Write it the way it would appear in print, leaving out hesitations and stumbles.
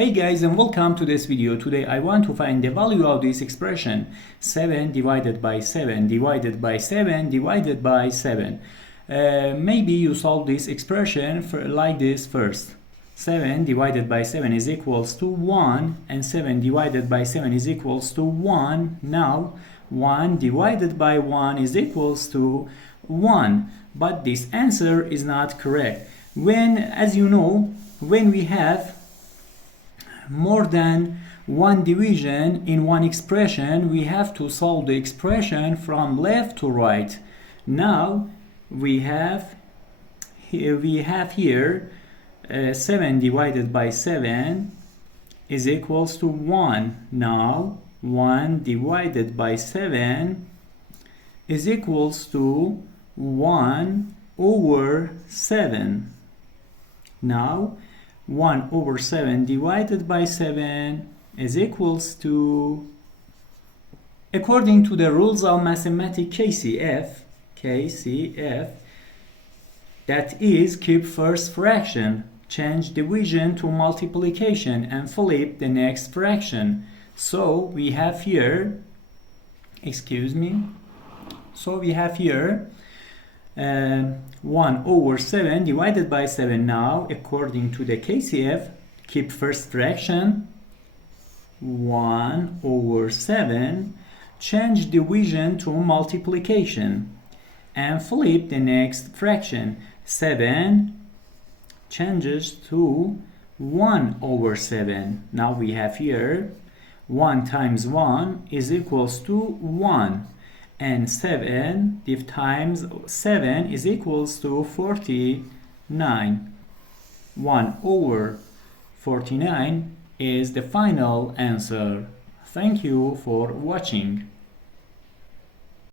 Hey guys, and welcome to this video. Today I want to find the value of this expression 7 divided by 7 divided by 7 divided by 7. Maybe you solve this expression like this first. 7 divided by 7 is equals to 1 and 7 divided by 7 is equals to 1. Now 1 divided by 1 is equals to 1. But this answer is not correct. As you know, when we have more than one division in one expression, we have to solve the expression from left to right. Now we have here 7 divided by 7 is equals to 1. Now 1 divided by 7 is equals to 1 over 7. Now 1 over 7 divided by 7 is equals to, according to the rules of mathematics KCF, that is, keep first fraction, change division to multiplication, and flip the next fraction. So we have here, 1 over 7 divided by 7. Now, according to the KCF, keep first fraction, 1 over 7, change division to multiplication, and flip the next fraction. 7 changes to 1 over 7. Now we have here 1 times 1 is equals to 1. And 7 times 7 is equals to 49. 1 over 49 is the final answer. Thank you for watching.